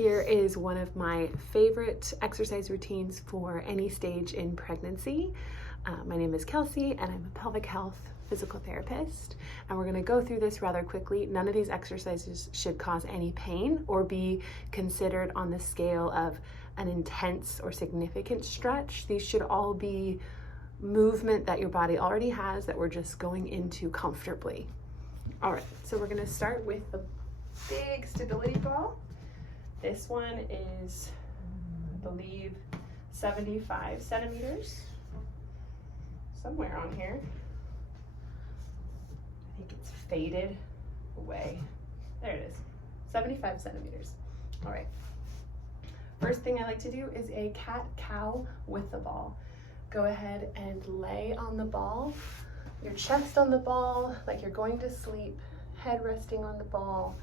Here is one of my favorite exercise routines for any stage in pregnancy. My name is Kelsey and I'm a pelvic health physical therapist, and we're going to go through this rather quickly. None of these exercises should cause any pain or be considered on the scale of an intense or significant stretch. These should all be movement that your body already has that we're just going into comfortably. All right, so we're going to start with the big stability ball. This one is, I believe, 75 centimeters, somewhere on here. I think it's faded away. There it is, 75 centimeters. All right. First thing I like to do is a cat-cow with the ball. Go ahead and lay on the ball, your chest on the ball, like you're going to sleep, head resting on the ball.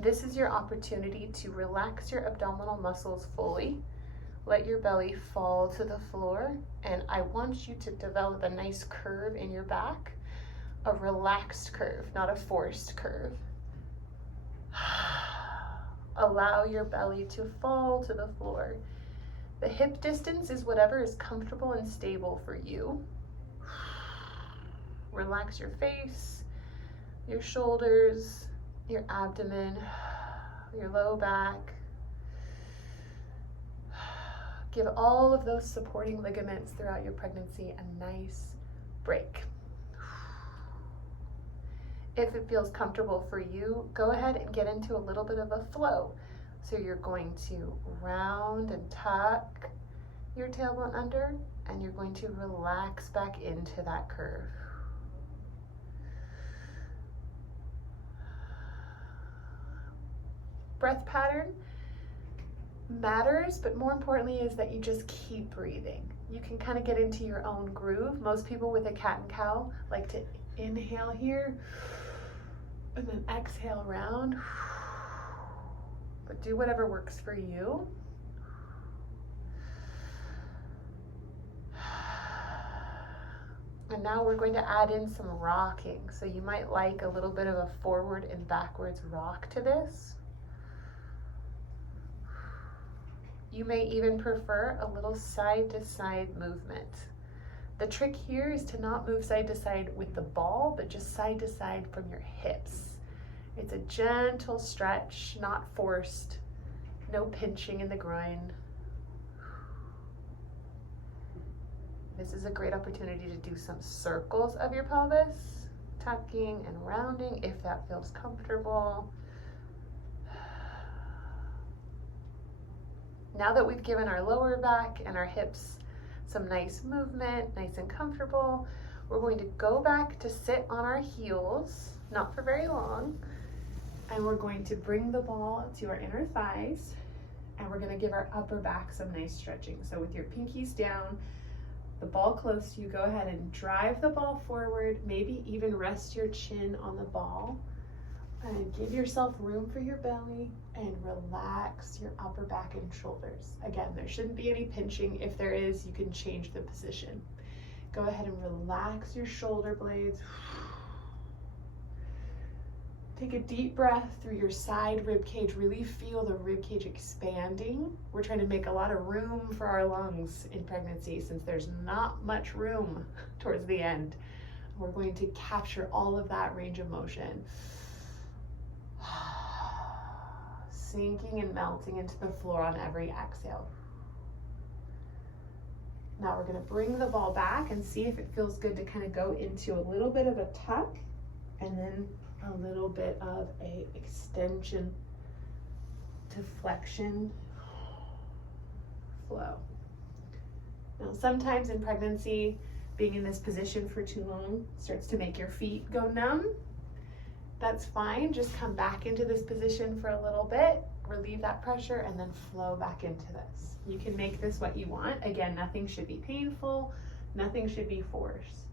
This is your opportunity to relax your abdominal muscles fully. Let your belly fall to the floor, and I want you to develop a nice curve in your back, a relaxed curve, not a forced curve. Allow your belly to fall to the floor. The hip distance is whatever is comfortable and stable for you. Relax your face, your shoulders, your abdomen, your low back. Give all of those supporting ligaments throughout your pregnancy a nice break. If it feels comfortable for you, go ahead and get into a little bit of a flow. So you're going to round and tuck your tailbone under, and you're going to relax back into that curve. Breath pattern matters, but more importantly is that you just keep breathing. You can kind of get into your own groove. Most people with a cat and cow like to inhale here and then exhale around, but do whatever works for you. And now we're going to add in some rocking. So you might like a little bit of a forward and backwards rock to this. You may even prefer a little side to side movement. The trick here is to not move side to side with the ball, but just side to side from your hips. It's a gentle stretch, not forced, no pinching in the groin. This is a great opportunity to do some circles of your pelvis, tucking and rounding if that feels comfortable. Now that we've given our lower back and our hips some nice movement, nice and comfortable, we're going to go back to sit on our heels, not for very long, and we're going to bring the ball to our inner thighs, and we're going to give our upper back some nice stretching. So with your pinkies down, the ball close to you, go ahead and drive the ball forward, maybe even rest your chin on the ball. And give yourself room for your belly and relax your upper back and shoulders. Again, there shouldn't be any pinching. If there is, you can change the position. Go ahead and relax your shoulder blades. Take a deep breath through your side rib cage. Really feel the rib cage expanding. We're trying to make a lot of room for our lungs in pregnancy since there's not much room towards the end. We're going to capture all of that range of motion. Sinking and melting into the floor on every exhale. Now we're going to bring the ball back and see if it feels good to kind of go into a little bit of a tuck and then a little bit of a extension to flexion flow. Now sometimes in pregnancy, being in this position for too long starts to make your feet go numb. That's fine, just come back into this position for a little bit, relieve that pressure, and then flow back into this. You can make this what you want. Again, nothing should be painful, nothing should be forced.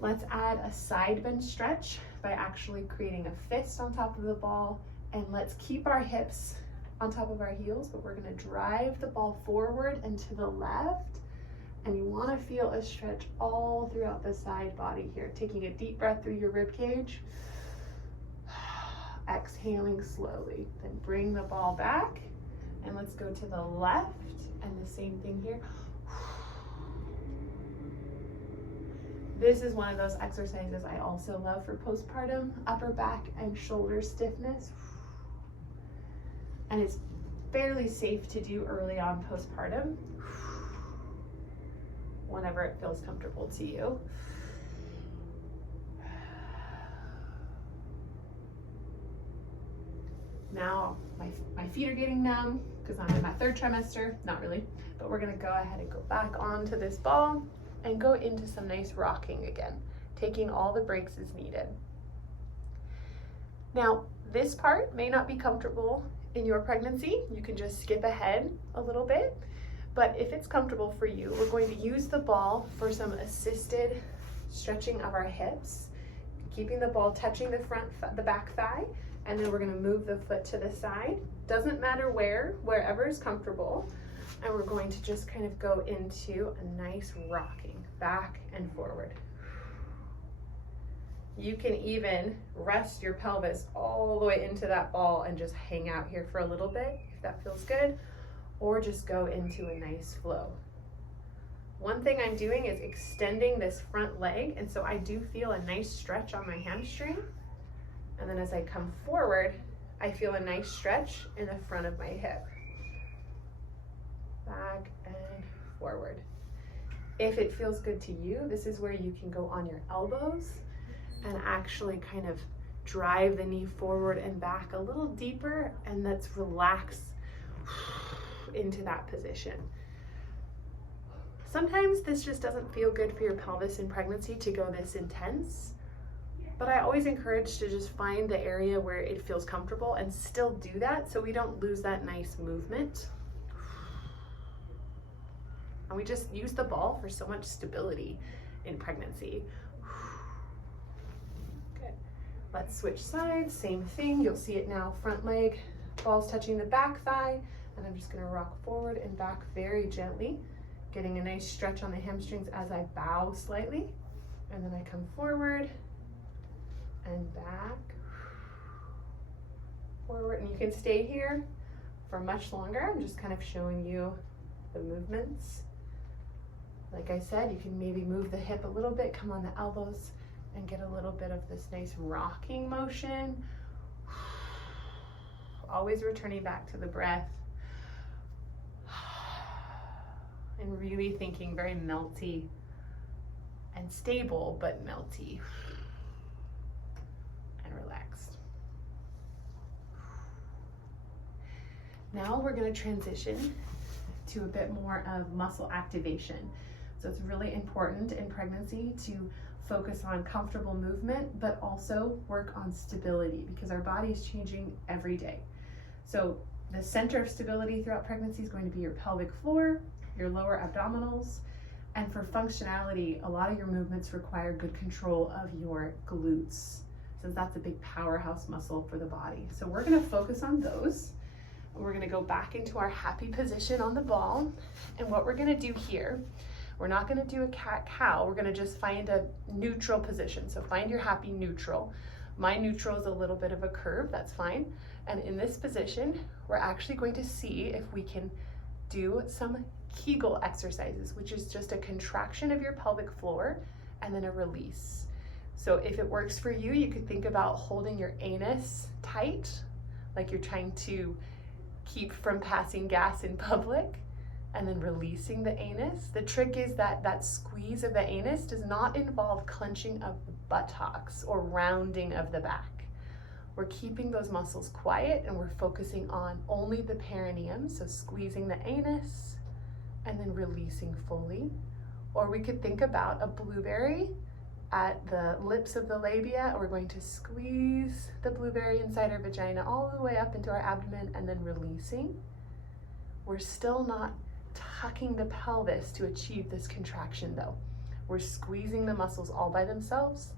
Let's add a side bend stretch by actually creating a fist on top of the ball, and let's keep our hips on top of our heels, but we're gonna drive the ball forward and to the left, and you wanna feel a stretch all throughout the side body here. Taking a deep breath through your rib cage. Exhaling slowly. Then bring the ball back, and let's go to the left, and the same thing here. This is one of those exercises I also love for postpartum upper back and shoulder stiffness. And it's fairly safe to do early on postpartum, whenever it feels comfortable to you. Now my feet are getting numb because I'm in my 3rd trimester, not really, but we're gonna go ahead and go back onto this ball and go into some nice rocking again, taking all the breaks as needed. Now, this part may not be comfortable in your pregnancy. You can just skip ahead a little bit, but if it's comfortable for you, we're going to use the ball for some assisted stretching of our hips, keeping the ball touching the back thigh, and then we're gonna move the foot to the side. Doesn't matter wherever is comfortable. And we're going to just kind of go into a nice rocking back and forward. You can even rest your pelvis all the way into that ball and just hang out here for a little bit if that feels good, or just go into a nice flow. One thing I'm doing is extending this front leg, and so I do feel a nice stretch on my hamstring. And then as I come forward, I feel a nice stretch in the front of my hip. Back and forward. If it feels good to you, this is where you can go on your elbows and actually kind of drive the knee forward and back a little deeper, and let's relax into that position. Sometimes this just doesn't feel good for your pelvis in pregnancy to go this intense, but I always encourage to just find the area where it feels comfortable and still do that so we don't lose that nice movement. And we just use the ball for so much stability in pregnancy. Good. Let's switch sides, same thing. You'll see it now, front leg, ball's touching the back thigh, and I'm just gonna rock forward and back very gently, getting a nice stretch on the hamstrings as I bow slightly. And then I come forward and back, forward, and you can stay here for much longer. I'm just kind of showing you the movements. Like I said, you can maybe move the hip a little bit, come on the elbows, and get a little bit of this nice rocking motion. Always returning back to the breath. And really thinking very melty and stable, but melty and relaxed. Now we're going to transition to a bit more of muscle activation. So it's really important in pregnancy to focus on comfortable movement, but also work on stability because our body is changing every day. So the center of stability throughout pregnancy is going to be your pelvic floor, your lower abdominals, and for functionality, a lot of your movements require good control of your glutes, since that's a big powerhouse muscle for the body. So we're going to focus on those. We're going to go back into our happy position on the ball. And what we're going to do here, we're not going to do a cat-cow. We're going to just find a neutral position. So find your happy neutral. My neutral is a little bit of a curve. That's fine. And in this position, we're actually going to see if we can do some Kegel exercises, which is just a contraction of your pelvic floor and then a release. So if it works for you, you could think about holding your anus tight, like you're trying to keep from passing gas in public, and then releasing the anus. The trick is that that squeeze of the anus does not involve clenching of the buttocks or rounding of the back. We're keeping those muscles quiet and we're focusing on only the perineum, so squeezing the anus and then releasing fully. Or we could think about a blueberry at the lips of the labia, and we're going to squeeze the blueberry inside our vagina all the way up into our abdomen and then releasing. We're still not tucking the pelvis to achieve this contraction though. We're squeezing the muscles all by themselves,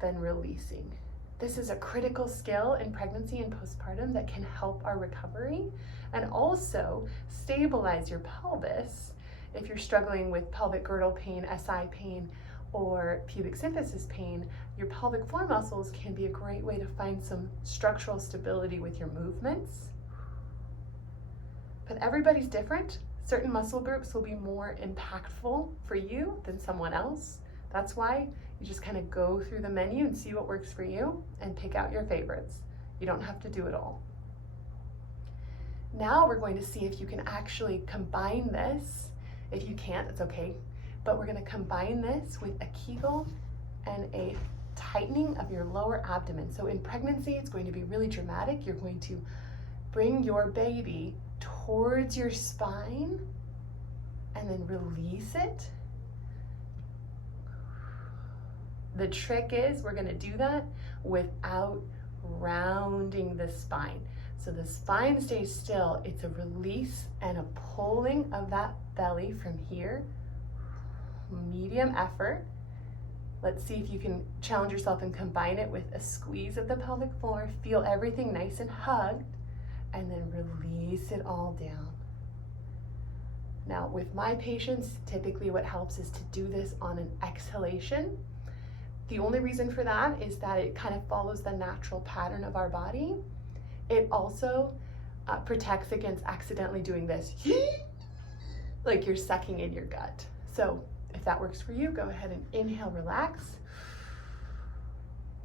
then releasing. This is a critical skill in pregnancy and postpartum that can help our recovery and also stabilize your pelvis if you're struggling with pelvic girdle pain, SI pain, or pubic symphysis pain. your pelvic floor muscles can be a great way to find some structural stability with your movements. But everybody's different. Certain muscle groups will be more impactful for you than someone else. That's why you just kind of go through the menu and see what works for you and pick out your favorites. You don't have to do it all. Now we're going to see if you can actually combine this. If you can't, it's okay. But we're going to combine this with a Kegel and a tightening of your lower abdomen. So in pregnancy, it's going to be really dramatic. You're going to bring your baby towards your spine and then release it. The trick is we're going to do that without rounding the spine. So the spine stays still. It's a release and a pulling of that belly from here. Medium effort. Let's see if you can challenge yourself and combine it with a squeeze of the pelvic floor. Feel everything nice and hugged, and then release it all down. Now, with my patients, typically what helps is to do this on an exhalation. The only reason for that is that it kind of follows the natural pattern of our body. It also protects against accidentally doing this, like you're sucking in your gut. So if that works for you, go ahead and inhale, relax.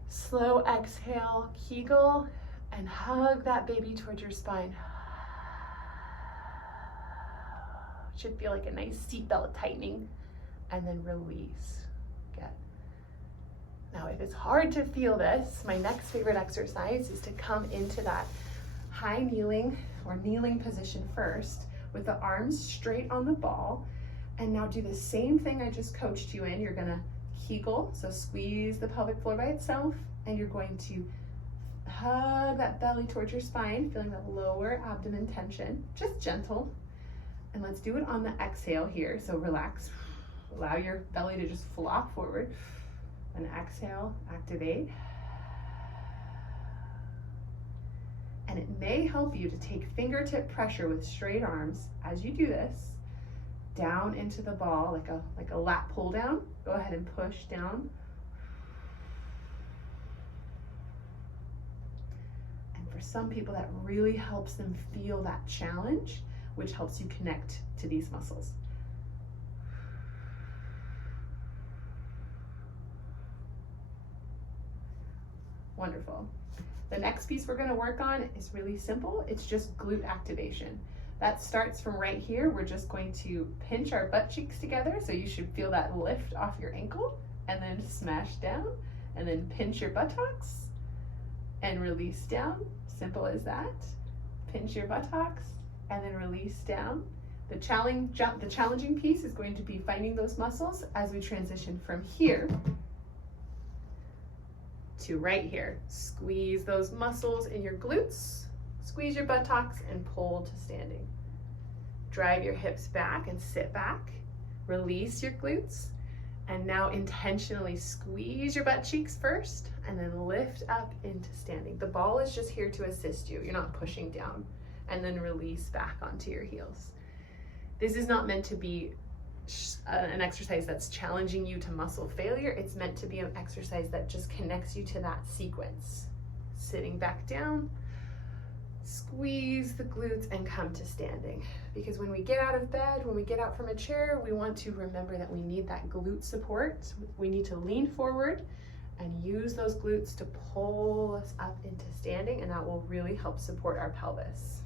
Slow exhale, Kegel, and hug that baby towards your spine. Should feel like a nice seatbelt tightening, and then release. Good. Now, if it's hard to feel this, my next favorite exercise is to come into that high kneeling or kneeling position first with the arms straight on the ball. And now do the same thing I just coached you in. You're gonna Kegel, so squeeze the pelvic floor by itself, and you're going to hug that belly towards your spine, feeling that lower abdomen tension, just gentle. And let's do it on the exhale here. So relax, allow your belly to just flop forward. And exhale, activate. And it may help you to take fingertip pressure with straight arms as you do this, down into the ball, like a lat pull down. Go ahead and push down. And for some people, that really helps them feel that challenge, which helps you connect to these muscles. Wonderful. The next piece we're going to work on is really simple. It's just glute activation. That starts from right here. We're just going to pinch our butt cheeks together, so you should feel that lift off your ankle, and then smash down, and then pinch your buttocks and release down. Simple as that. Pinch your buttocks and then release down. The challenging piece is going to be finding those muscles as we transition from here to right here. Squeeze those muscles in your glutes, squeeze your buttocks, and pull to standing. Drive your hips back and sit back. Release your glutes, and now intentionally squeeze your butt cheeks first, and then lift up into standing. The ball is just here to assist you. You're not pushing down. And then release back onto your heels. This is not meant to be an exercise that's challenging you to muscle failure. It's meant to be an exercise that just connects you to that sequence. Sitting back down, squeeze the glutes, and come to standing. Because when we get out of bed, when we get out from a chair, we want to remember that we need that glute support. We need to lean forward and use those glutes to pull us up into standing, and that will really help support our pelvis.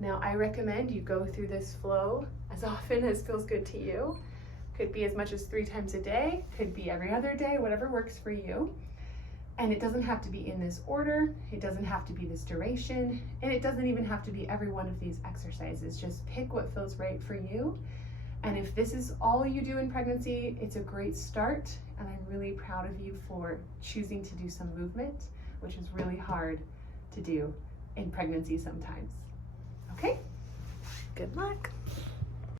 Now, I recommend you go through this flow as often as feels good to you. Could be as much as 3 times a day, could be every other day, whatever works for you. And it doesn't have to be in this order, it doesn't have to be this duration, and it doesn't even have to be every one of these exercises. Just pick what feels right for you. And if this is all you do in pregnancy, it's a great start, and I'm really proud of you for choosing to do some movement, which is really hard to do in pregnancy sometimes. Okay, good luck.